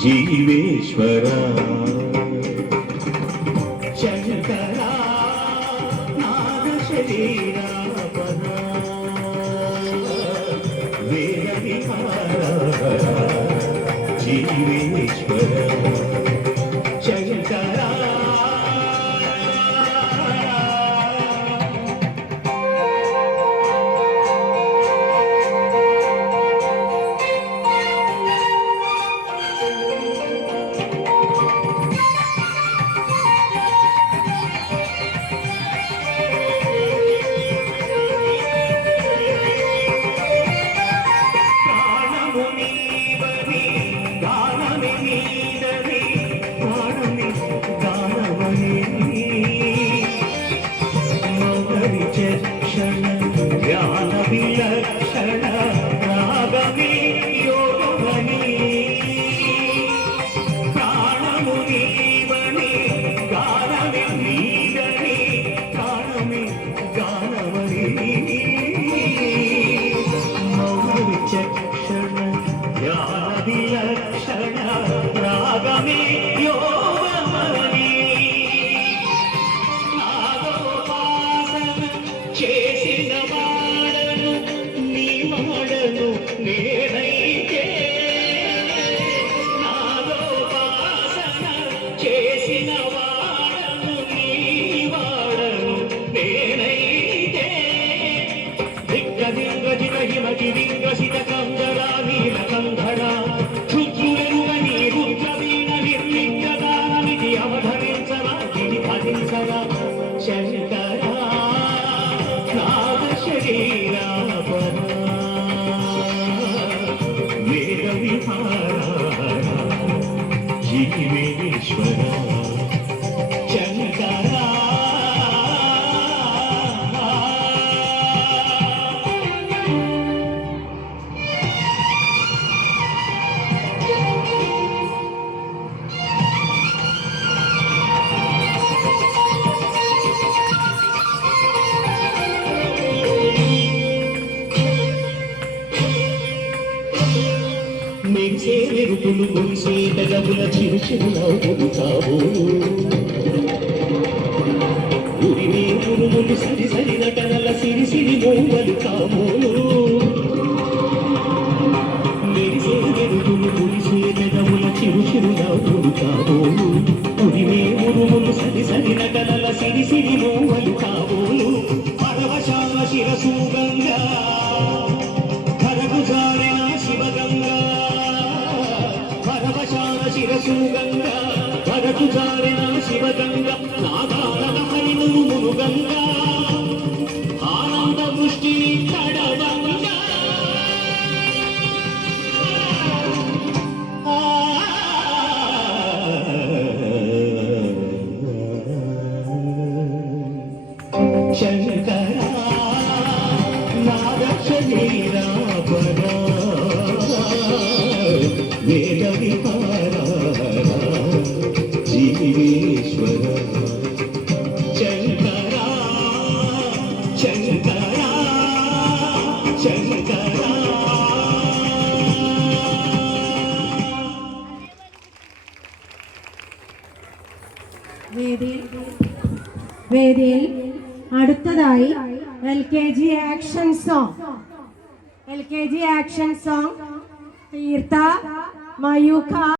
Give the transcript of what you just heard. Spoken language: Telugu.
జీవేశ్వర శంకర నాద శరీరా వేద విహార జీవేశ్వర శంకర చేసిన వాడను నీ వాడను నేనైతే నాలోపాసన చేసిన వాడను నీ వాడను నేనైతే దిగ్గ దిగ్గ జిగ హిమకి దిగ్గసిత కందరా నీల కంధరా రుద్రులెరుగని రుద్రవీణ నిర్విద్యదానమిది అవధరించరా గిరి భజించరా శంకర శరీరా వేద విహార జీవేశ్వర శంకర మెరుపులు గురిసే పెదవుల చిరు చిరు నవ్వులు కాబోలు ఉరిమే పురుగులు సరి సరి నటనల సిరి సిరి మూవలు కాబోలు మెరిసే మెరుపులు గురిసే పెదవుల చిరు చిరు నవ్వులు కాబోలు ఉరిమే పురుగులు సరి సరి నటనల సిరి సిరి మూవలు కాబోలు పరవశాల శిరసు గంగా కరగుజారిన శివగంగా శిరసు గంగా భరతు జారిన శివగంగా నాగాల హరిను మురుగంగా ఆనంద దృష్టిని కడవంగా శంకర నాద శరీరా వేద విహార జీవేశ్వర శంకర శంకర శంకర വേദിയിൽ അടുത്തതായി LKG ആക്ഷൻ സോങ് തീർത്ത മയൂഖ